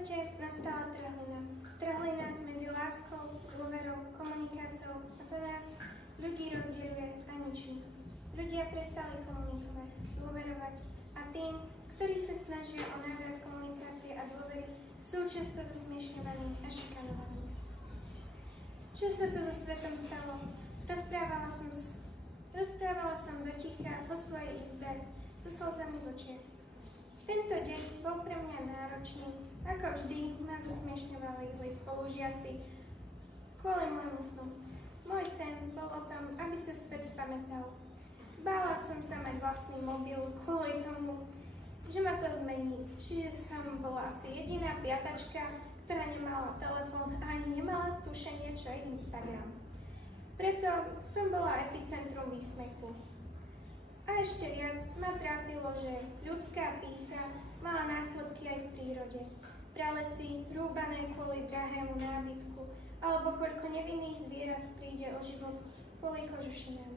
svete nastala trhlina. Trhlina medzi láskou, dôverou, komunikáciou a to nás ľudí rozdeľuje a ničí. Ľudia prestali komunikovať, dôverovať a tým, ktorí sa snažia o návrat komunikácie a dôvery, sú často zosmiešňovaní a šikanovaní. Čo sa to so svetom stalo? Rozprávala som do ticha vo svojej izbe so slzami v očiach. Tento deň bol pre mňa náročný. Ako vždy ma zosmiešňovali moji spolužiaci kvôli môjmu snu. Môj sen bol o tom, aby sa svet spamätal. Bála som sa mať vlastný mobil kvôli tomu, že ma to zmení. Čiže som bola asi jediná piatačka, ktorá nemala telefón a ani nemala tušenie, čo je Instagram. Preto som bola epicentrum výsmechu. A ešte viac ma trápilo, že ľudská pýcha mala následky aj v prírode. Pralesy rúbané kvôli drahému nábytku, alebo koľko nevinných zvierat príde o život kvôli kožušinám.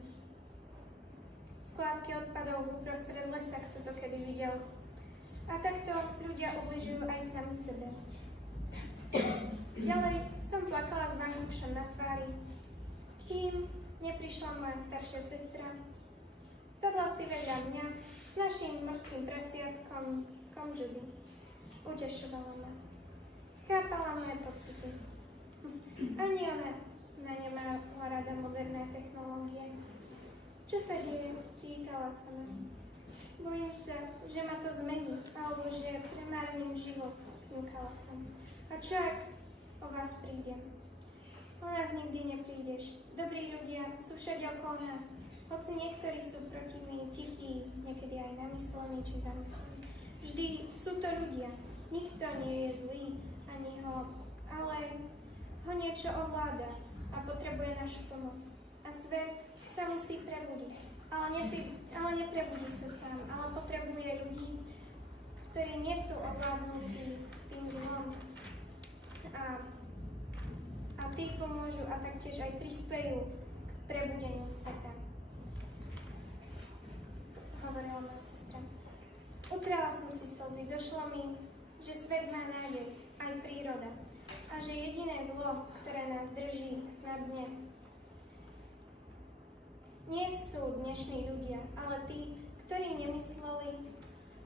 Skládky odpadov uprostred lesa, kto to kedy videl. A takto ľudia ubližujú aj sami sebe. Ďalej som plakala s vankúšom na tvári, kým neprišla moja staršia sestra. Sadla si vedľa mňa s naším morským prasiatkom Konžuby. Utešovala ma. Chápala moje pocity. Ani ona nemá rada moderné technológie. Čo sa deje? Pýtala sa ma. Bojím sa, že ma to zmení, alebo že premárnim život, vnúkala som. A čo ak o vás prídem? O nás nikdy neprídeš. Dobrí ľudia sú všade okolo nás. Hoci niektorí sú protivní, tichí, niekedy aj namyslení či zamyslení. Vždy sú to ľudia. Nikto nie je zlý, ani ho, ale ho niečo ovláda a potrebuje našu pomoc. A svet sa musí prebudiť. Ale neprebudí sa sám, ale potrebuje ľudí, ktorí nie sú ovládnutí tým zlom. A tí pomôžu a taktiež aj prispejú k prebudeniu sveta. Hovorila moja sestra. Utrala som si slzy, došlo mi, že svet má nádej, aj príroda. A že jediné zlo, ktoré nás drží na dne, nie sú dnešní ľudia, ale tí, ktorí nemysleli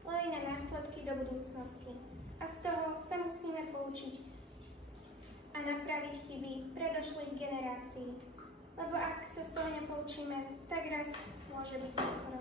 len na následky do budúcnosti. A z toho sa musíme poučiť a napraviť chyby predošlých generácií. Lebo ak sa z toho nepoučíme, tak raz môže byť neskoro.